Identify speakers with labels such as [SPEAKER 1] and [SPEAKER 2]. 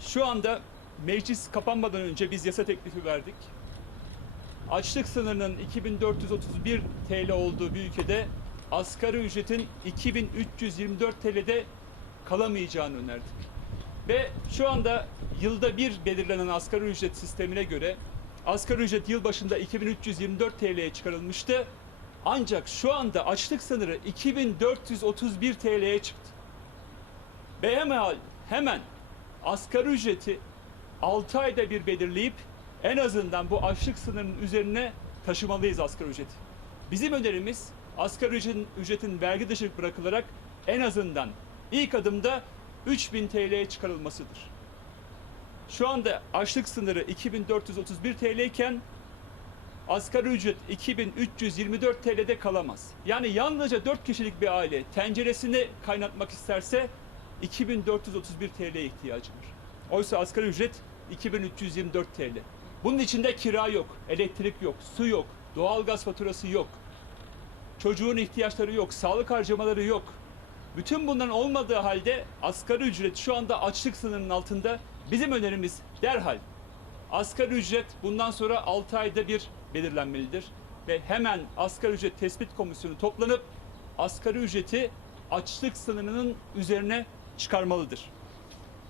[SPEAKER 1] Şu anda meclis kapanmadan önce biz yasa teklifi verdik. Açlık sınırının 2431 TL olduğu bir ülkede asgari ücretin 2324 TL'de kalamayacağını önerdik. Ve şu anda yılda bir belirlenen asgari ücret sistemine göre asgari ücret yıl başında 2324 TL'ye çıkarılmıştı. Ancak şu anda açlık sınırı 2431 TL'ye çıktı. Ve hemen, hemen asgari ücreti 6 ayda bir belirleyip en azından bu açlık sınırının üzerine taşımalıyız asgari ücreti. Bizim önerimiz asgari ücretin, ücretin vergi dışı bırakılarak en azından ilk adımda 3000 TL'ye çıkarılmasıdır. Şu anda açlık sınırı 2431 TL iken asgari ücret 2324 TL'de kalamaz. Yani yalnızca 4 kişilik bir aile tenceresini kaynatmak isterse 2431 TL'ye ihtiyacı var. Oysa asgari ücret 2324 TL. Bunun içinde kira yok, elektrik yok, su yok, doğalgaz faturası yok. Çocuğun ihtiyaçları yok, sağlık harcamaları yok. Bütün bunların olmadığı halde asgari ücret şu anda açlık sınırının altında. Bizim önerimiz derhal asgari ücret bundan sonra 6 ayda bir belirlenmelidir. Ve hemen asgari ücret tespit komisyonu toplanıp asgari ücreti açlık sınırının üzerine çıkarmalıdır.